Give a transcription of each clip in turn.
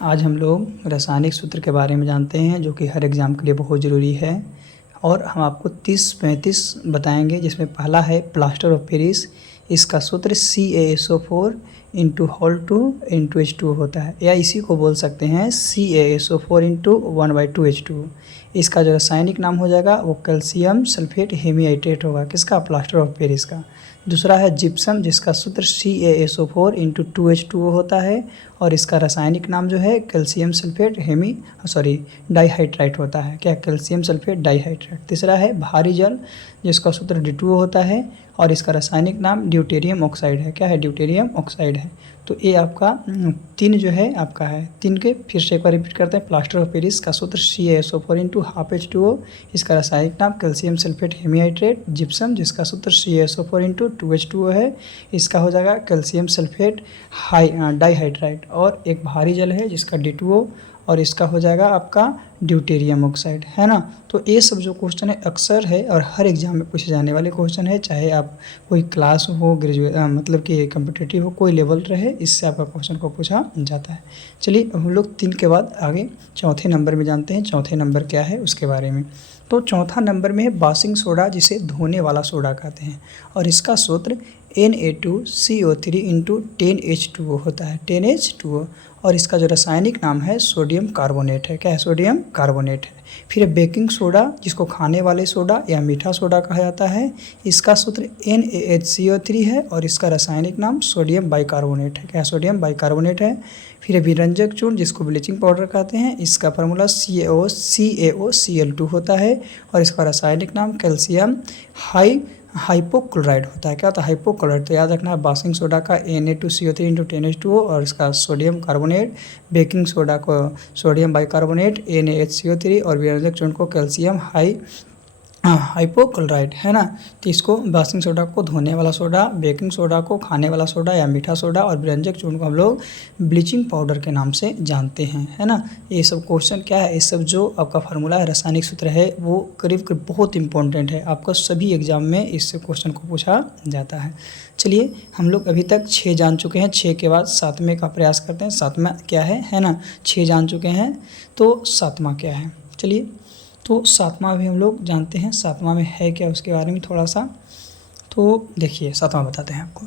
आज हम लोग रासायनिक सूत्र के बारे में जानते हैं जो कि हर एग्ज़ाम के लिए बहुत ज़रूरी है। और हम आपको 30-35 बताएंगे, जिसमें पहला है प्लास्टर ऑफ पेरिस। इसका सूत्र CaSO4 into whole 2 into H2 होता है, या इसी को बोल सकते हैं CaSO4 इंटू 1/2H2। इसका जो रासायनिक नाम हो जाएगा वो कैल्शियम सल्फेट हेमीहाइड्रेट होगा, किसका, प्लास्टर ऑफ पेरिस का। दूसरा है जिप्सम, जिसका सूत्र CaSO4 इंटू 2H2O होता है, और इसका रासायनिक नाम जो है कैल्शियम सल्फेट डाइहाइड्रेट होता है। क्या, कैल्शियम सल्फेट डाइहाइड्रेट। तीसरा है भारी जल, जिसका सूत्र D2O होता है, और इसका रासायनिक नाम ड्यूटेरियम ऑक्साइड है। क्या है, ड्यूटेरियम ऑक्साइड है। तो ये आपका 3 जो है आपका है। 3 के फिर से एक बार रिपीट करते हैं। प्लास्टर ऑफ पेरिस का सूत्र CaSO4 इंटू हाफ H2O, इसका रासायनिक नाम कैल्शियम सल्फेट हेमीहाइड्रेट। जिप्सम, जिसका सूत्र CaSO4 इंटू 2H2O है, इसका हो जाएगा कैल्शियम सल्फेट डाइहाइड्रेट। और एक भारी जल है जिसका D2O, और इसका हो जाएगा आपका ड्यूटेरियम ऑक्साइड, है ना। तो ये सब जो क्वेश्चन है अक्सर है और हर एग्जाम में पूछे जाने वाले क्वेश्चन है, चाहे आप कोई क्लास हो, मतलब कि कम्पिटिटिव हो, कोई लेवल रहे, इससे आपका क्वेश्चन को पूछा जाता है। चलिए हम लोग 3 के बाद आगे चौथे नंबर में जानते हैं। चौथे नंबर क्या है उसके बारे में। तो चौथा नंबर में है बासिंग सोडा, जिसे धोने वाला सोडा कहते हैं, और इसका सूत्र Na2CO3 इंटू 10H2O होता है, 10H2O। और इसका जो रासायनिक नाम है सोडियम कार्बोनेट है। क्या है, सोडियम कार्बोनेट है। फिर बेकिंग सोडा, जिसको खाने वाले सोडा या मीठा सोडा कहा जाता है, इसका सूत्र NaHCO3 है, और इसका रासायनिक नाम सोडियम बाइकार्बोनेट है। क्या, सोडियम बाइकार्बोनेट है। फिर विरंजक चूर्ण, जिसको ब्लीचिंग पाउडर कहते हैं, इसका फार्मूला CaOCl2 होता है, और इसका रासायनिक नाम कैल्शियम हाइपोक्लोराइड होता है। क्या होता है, हाइपोक्लोराइड। तो याद रखना है बासिंग सोडा का Na2CO3 इंटू 10H2O, और इसका सोडियम कार्बोनेट। बेकिंग सोडा को सोडियम बाइकार्बोनेट NaHCO3, और विरंजक चूर्ण को कैल्शियम हाइपोक्लोराइड, है ना। तो इसको बासिंग सोडा को धोने वाला सोडा, बेकिंग सोडा को खाने वाला सोडा या मीठा सोडा, और विरंजक चूर्ण को हम लोग ब्लीचिंग पाउडर के नाम से जानते हैं, है ना। ये सब क्वेश्चन क्या है, ये सब जो आपका फार्मूला है, रासायनिक सूत्र है, वो करीब करीब बहुत इंपॉर्टेंट है। आपका सभी एग्जाम में इस क्वेश्चन को पूछा जाता है। चलिए हम लोग अभी तक 6 जान चुके हैं। 6 के बाद 7वें का प्रयास करते हैं। 7वां क्या है ना। 6 जान चुके हैं, तो 7वां क्या है। चलिए, तो 7वां भी हम लोग जानते हैं। 7वां में है क्या उसके बारे में थोड़ा सा तो देखिए। 7वां बताते हैं आपको।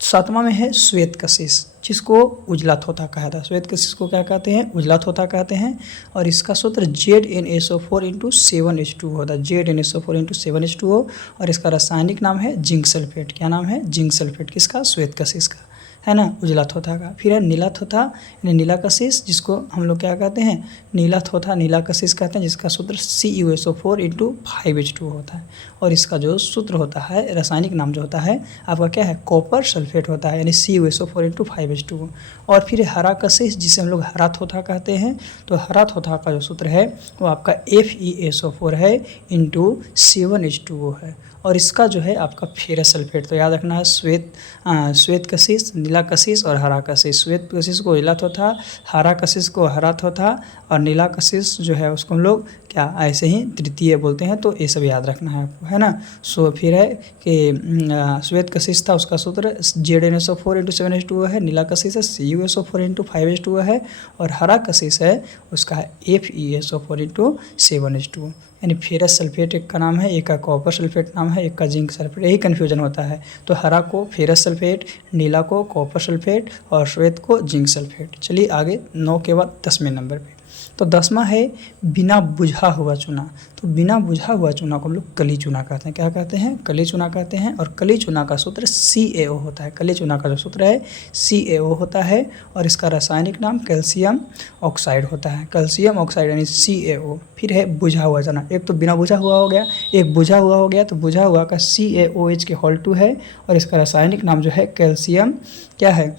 7वां में है श्वेत कशिश, जिसको उजला थोथा कहा था। श्वेत कशिश को क्या कहते हैं, उजला थोथा कहते हैं, और इसका सूत्र ZnSO4 इंटू 7H2O होता है। ZnSO4 इंटू 7H2O, और इसका रासायनिक नाम है जिंक सल्फेट। क्या नाम है, जिंक सल्फेट। किसका, श्वेत कशिश का, है ना, उजला थोथा का। फिर है नीला थोथा यानी नीला कशिश, जिसको हम लोग क्या कहते हैं, नीला थोथा नीला कशिश कहते हैं, जिसका सूत्र CuSO4 इंटू 5H2O होता है, और इसका जो सूत्र होता है, रासायनिक नाम जो होता है आपका क्या है, कॉपर सल्फेट होता है, यानी CuSO4 इंटू 5H2O। और फिर हरा कशिश, जिसे हम लोग हरा थोथा कहते हैं, तो हरा थोथा का जो सूत्र है वो आपका FeSO4 है इंटू 7H2O है, और इसका जो है आपका फेरस सल्फेट। तो याद रखना है श्वेत कशिश, नीला कशिश और हरा कशिश। श्वेत कशिश को नीला थोथा, हरा कशिश को हरा थोथा, और नीला कशिश जो है उसको हम लोग क्या ऐसे ही तृतीय बोलते हैं। तो ये सब याद रखना है आपको, है ना। सो फिर है कि श्वेत कशिश था, उसका सूत्र ZnSO4 इंटू 7H2O है। नीला कशिश है CuSO4 इंटू 5H2O है, और हरा कशिश है उसका है FeSO4 इंटू 7H2O। यानी फेरस सल्फेट एक का नाम है, एक का कॉपर सल्फेट नाम है, एक का जिंक सल्फेट, यही कन्फ्यूजन होता है। तो हरा को फेरस सल्फेट, नीला को कॉपर सल्फेट, और श्वेत को जिंक सल्फेट। चलिए आगे 9 के बाद 10वें नंबर पे। तो 10वां है बिना बुझा हुआ चूना। तो बिना बुझा हुआ चूना को हम लोग कली चूना कहते हैं। क्या कहते हैं, कली चूना कहते हैं, और कली चूना का सूत्र CaO होता है। कली चूना का जो सूत्र है CaO होता है, और इसका रासायनिक नाम कैल्शियम ऑक्साइड होता है। कैल्शियम ऑक्साइड यानी CaO। फिर है बुझा हुआ चूना, एक तो बिना बुझा हुआ हो गया, एक बुझा हुआ हो गया। तो बुझा हुआ का CaOH के होल 2 है, और इसका रासायनिक नाम जो है कैल्शियम क्या है,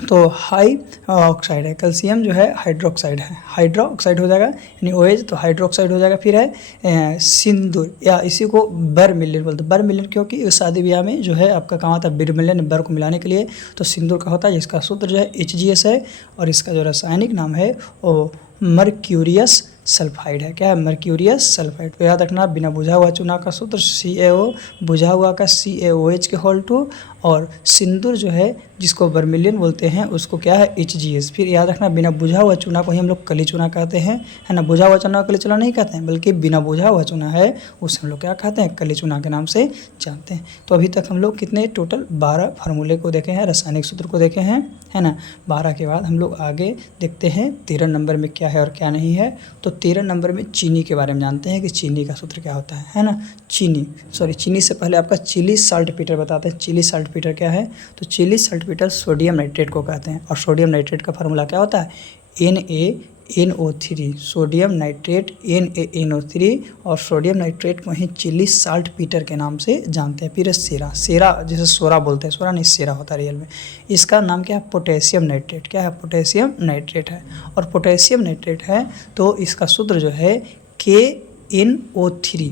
तो हाई ऑक्साइड है। कैल्शियम जो है हाइड्रोक्साइड है, हाइड्रोक्साइड हो जाएगा, यानी OH तो हाइड्रोक्साइड हो जाएगा। फिर है सिंदूर, या इसी को बरमिलियन बोलते हैं। बरमिलियन क्योंकि शादी ब्याह में जो है आपका काम आता है बरमिलियन, बर को मिलाने के लिए, तो सिंदूर का होता है, जिसका सूत्र जो है HGS है, और इसका जो रासायनिक नाम है वो मर्क्यूरियस सल्फाइड है। क्या है? Mercurius sulphide. तो याद रखना, बिना बुझा हुआ चूना का सूत्र CaO, बुझा हुआ का CaOH के होल 2, और सिंदूर जो है जिसको वर्मिलियन बोलते हैं उसको क्या है? HGS। फिर याद रखना, बिना बुझा हुआ चूना को ही हम लोग कली चूना कहते हैं, है ना। बुझा हुआ चूना को कली चूना नहीं कहते हैं, बल्कि बिना बुझा हुआ चूना है उसे हम लोग क्या कहते हैं? कली चूना के नाम से जानते हैं। तो अभी तक हम लोग कितने टोटल 12 फार्मूले को देखे हैं, रासायनिक सूत्र को देखे हैं, है ना। 12 के बाद हम लोग आगे देखते हैं 13 नंबर में क्या है और क्या नहीं है। तो 13 नंबर में चीनी के बारे में जानते हैं कि चीनी का सूत्र क्या होता है ना। चीनी से पहले आपका चिली साल्टपीटर बताते हैं। चिली साल्टपीटर क्या है? तो चिली साल्टपीटर सोडियम नाइट्रेट को कहते हैं, और सोडियम नाइट्रेट का फार्मूला क्या होता है? NaNO3, सोडियम नाइट्रेट NaNO3, और सोडियम नाइट्रेट को ही चिली साल्टपीटर के नाम से जानते हैं। फिर सेरा जैसे सोरा बोलते हैं, सोरा नहीं सेरा होता है रियल में। इसका नाम क्या है? Potassium nitrate. क्या है? पोटेशियम नाइट्रेट है। और पोटेशियम नाइट्रेट है तो इसका सूत्र जो है KNO3।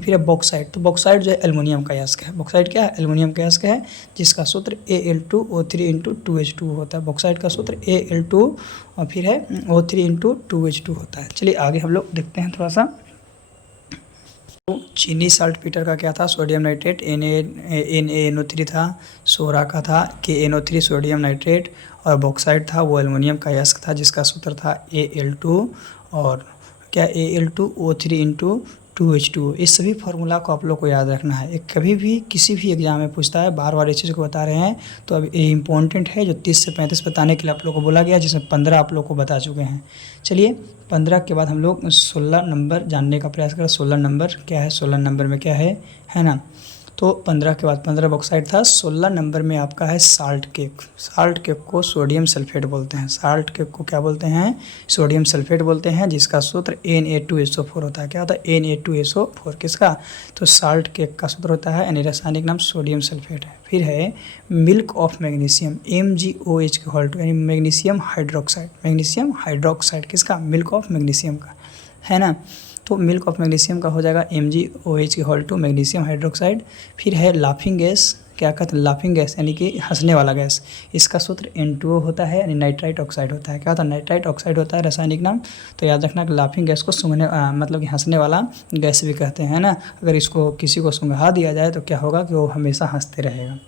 फिर है बॉक्साइड। तो बॉक्साइड जो है एल्युमिनियम का अयस्क है। बॉक्साइड क्या है? एल्युमिनियम का अयस्क है, जिसका सूत्र Al2O3 × 2H2 होता है। बॉक्साइड का सूत्र Al2 और फिर है O3 × 2H2 होता है। चलिए आगे हम लोग देखते हैं थोड़ा सा। तो चीनी साल्टपीटर का क्या था? सोडियम नाइट्रेट NaNO3 था, सोरा का था KNO3 सोडियम नाइट्रेट, और बॉक्साइड था वो एल्युमिनियम का अयस्क था, जिसका सूत्र था Al2 और क्या Al2O3 × 2H2। इस सभी फार्मूला को आप लोग को याद रखना है। एक कभी भी किसी भी एग्जाम में पूछता है, बार इस चीज़ को बता रहे हैं। तो अब ये इंपॉर्टेंट है जो 30 से 35 बताने के लिए आप लोग को बोला गया, जिसमें 15 आप लोग को बता चुके हैं। चलिए 15 के बाद हम लोग 16 नंबर जानने का प्रयास करें। 16 नंबर क्या है? 16 नंबर में क्या है ना। तो 15 के बाद 15 बॉक्साइड था। 16 नंबर में आपका है साल्ट केक। साल्ट केक को सोडियम सल्फेट बोलते हैं। साल्ट केक को क्या बोलते हैं? सोडियम सल्फेट बोलते हैं, जिसका सूत्र Na2SO4 होता है। क्या होता है? Na2SO4 किसका? तो साल्ट केक का सूत्र होता है, यानी रासायनिक नाम सोडियम सल्फेट है। फिर है मिल्क ऑफ मैग्नीशियम, MgOH के होल 2, यानी मैग्नीशियम हाइड्रोक्साइड। मैग्नीशियम हाइड्रोक्साइड किसका? मिल्क ऑफ मैग्नीशियम का, है ना। तो मिल्क ऑफ मैग्नीशियम का हो जाएगा MgOH के होल 2 मैग्नीशियम हाइड्रोक्साइड। फिर है लाफिंग गैस। क्या कहते हैं? लाफिंग गैस यानी कि हंसने वाला गैस। इसका सूत्र N2O होता है, यानी नाइट्राइट ऑक्साइड होता है। क्या होता है? नाइट्राइट ऑक्साइड होता है रासायनिक नाम। तो याद रखना कि लाफिंग गैस को मतलब कि हंसने वाला गैस भी कहते हैं ना। अगर इसको किसी को सूंघा दिया जाए तो क्या होगा कि वो हमेशा हंसते रहेगा।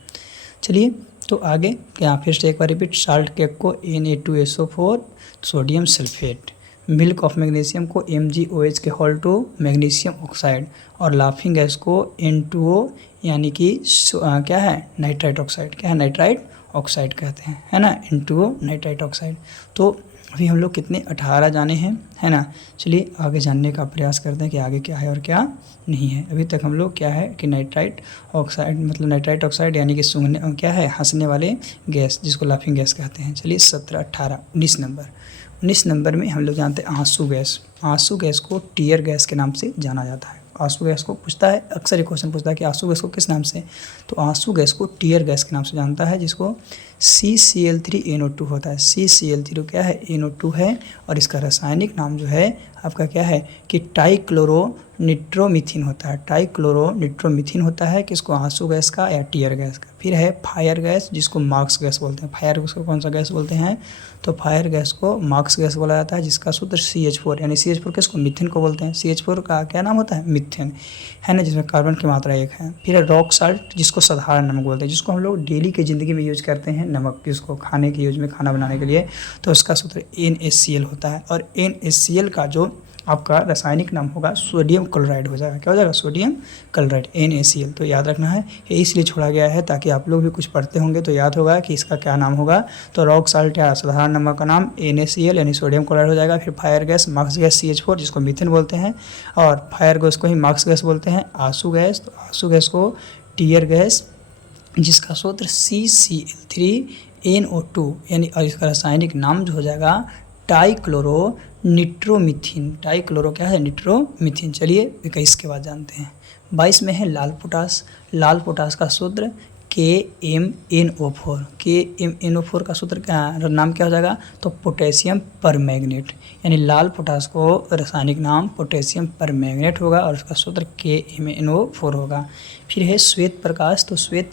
चलिए तो आगे क्या, फिर से एक बार रिपीट। साल्ट केक को Na2SO4 sodium sulphate, milk of magnesium को MgOH के होल 2 मैग्नीशियम ऑक्साइड, और लाफिंग गैस को N2O यानी कि क्या है? Nitrite oxide. क्या है? नाइट्राइट ऑक्साइड कहते हैं, है ना। N2O nitrite oxide. तो अभी हम लोग कितने 18 जाने हैं, है ना। चलिए आगे जानने का प्रयास करते हैं कि आगे क्या है और क्या नहीं है। अभी तक हम लोग क्या है कि नाइट्राइट ऑक्साइड मतलब नाइट्राइट ऑक्साइड यानी कि सूंघने क्या है? हंसने वाले गैस, जिसको लाफिंग गैस कहते हैं। चलिए 17, 18, 19 नंबर। 19 नंबर में हम लोग जानते हैं आंसू गैस। आंसू गैस को टीयर गैस के नाम से जाना जाता है। आंसू गैस को पूछता है, अक्सर ये क्वेश्चन पूछता है कि आंसू गैस को किस नाम से? तो आंसू गैस को टीयर गैस के नाम से जानता है, जिसको CCl3NO2 होता है। CCl3 क्या है? NO2 है, और इसका रासायनिक नाम जो है आपका क्या है कि टाइक्लोरोनिट्रोमीथेन होता है। टाइक्लोरोनिट्रोमीथेन होता है किसको? आंसू गैस का या टीयर गैस का। फिर है फायर गैस, जिसको मार्क्स गैस बोलते हैं। फायर गैस को कौन सा गैस बोलते हैं? तो फायर गैस को मार्क्स गैस बोला जाता है, जिसका सूत्र CH4, यानी CH4 किसको? मीथेन को बोलते हैं। CH4 का क्या नाम होता है? मीथेन, है ना, जिसमें कार्बन की मात्रा 1 है। फिर है रॉक साल्ट, जिसको साधारण नमक बोलते हैं, जिसको हम लोग डेली की ज़िंदगी में यूज करते हैं नमक, जिसको खाने के यूज में, खाना बनाने के लिए। तो उसका सूत्र NaCl होता है, और NaCl का जो आपका रासायनिक नाम होगा सोडियम क्लोराइड हो जाएगा। क्या हो जाएगा? Sodium chloride, NaCl। तो याद रखना है, ये इसलिए छोड़ा गया है ताकि आप लोग भी कुछ पढ़ते होंगे तो याद होगा कि इसका क्या नाम होगा। तो रॉक साल्ट या साधारण नमक का नाम NaCl यानी सोडियम क्लोराइड हो जाएगा। फिर fire gas marks gas CH4, जिसको मीथेन बोलते हैं, और फायर गैस को ही मार्क्स गैस बोलते हैं। आंसू गैस, तो आंसू गैस को टीयर गैस, जिसका सूत्र CCl3NO2 यानी, और इसका रासायनिक नाम जो हो जाएगा टाइक्लोरोनिट्रोमीथेन। टाइक्लोरो क्या है? निट्रोमीथेन। चलिए 21 के बाद जानते हैं। 22 में है लाल पोटास। लाल पोटास का सूत्र KMNO4। KMNO4 का सूत्र नाम क्या हो जाएगा? तो पोटेशियम परमैंगनेट, यानी लाल पोटास को रासायनिक नाम पोटेशियम परमैंगनेट होगा, और उसका सूत्र KMNO4 होगा। फिर है श्वेत प्रकाश। तो श्वेत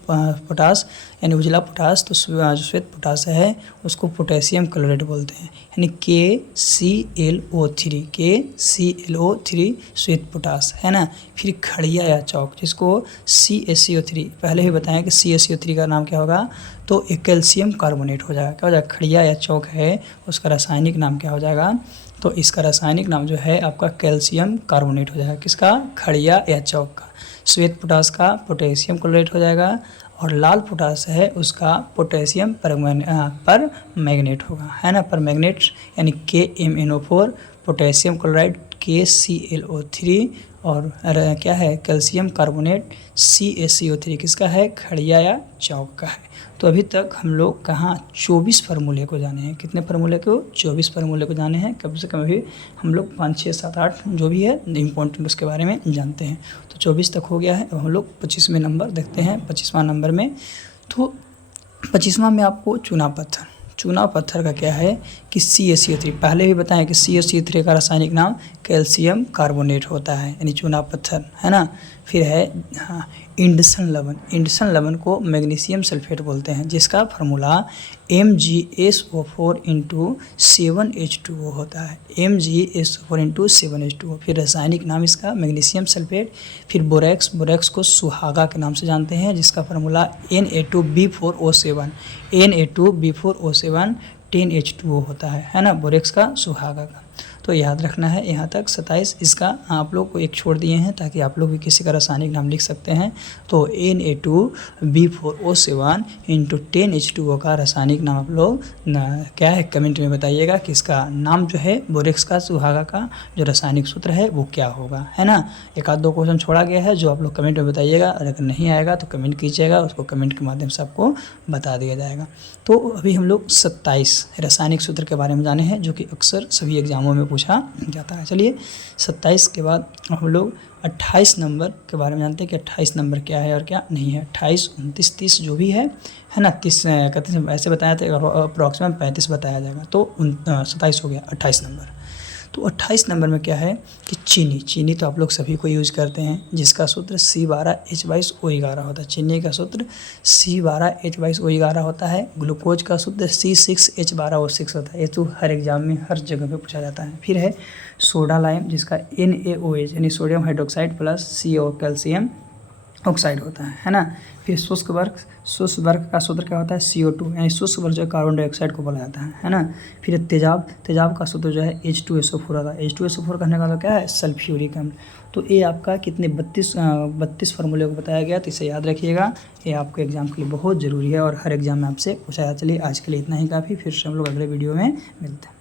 पोटास यानी उजला पोटास, तो जो श्वेत पोटास है उसको पोटेशियम क्लोराइड बोलते हैं, यानी KClO3, KClO3 श्वेत पोटास, है ना। फिर खड़िया या चौक, जिसको CaCO3, पहले ही बताएं कि CaCO3 का नाम क्या होगा, तो एक कैल्शियम कार्बोनेट हो जाएगा। क्या हो जाएगा, खड़िया या चौक है उसका रासायनिक नाम क्या हो जाएगा, तो इसका रासायनिक नाम जो है आपका कैल्शियम कार्बोनेट हो जाएगा। किसका, खड़िया या चौक का। श्वेत पोटास का पोटेशियम क्लोराइड हो जाएगा, और लाल पोटास है उसका पोटेशियम परमैंगनेट होगा, है ना, परमैंगनेट, यानी KMnO4, पोटेशियम क्लोराइड KClO3, और क्या है, कैल्शियम कार्बोनेट CaCO3, किसका है, खड़िया या चौक का है। तो अभी तक हम लोग कहाँ 24 फार्मूले को जाने हैं। कितने फार्मूले को, 24 फार्मूले को जाने हैं। कम से कम अभी हम लोग 5, 6, 7, 8 जो भी है इम्पोर्टेंट उसके बारे में जानते हैं। तो 24 तक हो गया है। अब हम लोग 25वें नंबर देखते हैं। 25वां नंबर में, तो 25वां में आपको चुनाव पत्थर, चुनाव पत्थर का क्या है कि CaCO3, पहले भी बताएं कि CaCO3 का रासायनिक नाम कैल्शियम कार्बोनेट होता है, यानी चुनाव पत्थर, है ना। फिर है इंडसन लवण, इंडसन लवण को मैग्नीशियम सल्फेट बोलते हैं, जिसका फार्मूला MgSO4 × 7H2O होता है, MgSO4 × 7H2O। फिर रासायनिक नाम इसका मैग्नीशियम सल्फेट। फिर बोरेक्स, बोरेक्स को सुहागा के नाम से जानते हैं, जिसका फार्मूला Na2B4O7, Na2B4O7 10H2O होता है ना, बोरेक्स का, सुहागा का। तो याद रखना है यहाँ तक 27। इसका आप लोग को एक छोड़ दिए हैं ताकि आप लोग भी किसी का रासायनिक नाम लिख सकते हैं। तो Na2B4O7 × 10H2O का रासायनिक नाम आप लोग क्या है कमेंट में बताइएगा कि इसका नाम जो है बोरेक्स का, सुहागा का जो रासायनिक सूत्र है वो क्या होगा, है ना। एक आध दो क्वेश्चन छोड़ा गया है जो आप लोग कमेंट में बताइएगा, और अगर नहीं आएगा तो कमेंट कीजिएगा, उसको कमेंट के माध्यम से आपको बता दिया जाएगा। तो अभी हम लोग 27 रासायनिक सूत्र के बारे में जाने हैं, जो कि अक्सर सभी एग्जामों में पूछा जाता है। चलिए 27 के बाद हम लोग 28 नंबर के बारे में जानते हैं कि 28 नंबर क्या है और क्या नहीं है। 28, 29, 30 जो भी है ना, 30 31 ऐसे बताया था, अप्रॉक्सीमेट 35 बताया जाएगा, तो 27 हो गया 28 नंबर। तो 28 नंबर में क्या है कि चीनी, चीनी तो आप लोग सभी को यूज करते हैं, जिसका सूत्र C12H22O11 होता है। चीनी का सूत्र C12H22O11 होता है। ग्लूकोज का सूत्र C6H12O6 होता है। ये तो हर एग्जाम में हर जगह पे पूछा जाता है। फिर है सोडा लाइम, जिसका NaOH यानी sodium hydroxide plus CO calcium oxide होता है ना। फिर शुष्क वर्ग, शुष्क वर्ग का सूत्र क्या होता है, CO2, यानी शुष्क वर्ग जो कार्बन डाइऑक्साइड को बोला जाता है ना। फिर तेजाब, तेजाब का सूत्र जो है H2SO4 होता है। H2SO4 कहने का मतलब क्या है, सल्फ्यूरिक अम्ल। तो ये आपका कितने 32 फार्मूले को बताया गया, तो इसे याद रखिएगा, ये आपके एग्जाम के लिए बहुत ज़रूरी है और हर एग्जाम में आपसे पूछा जाता है। चलिए आज के लिए इतना ही काफ़ी, फिर से हम लोग अगले वीडियो में मिलते हैं।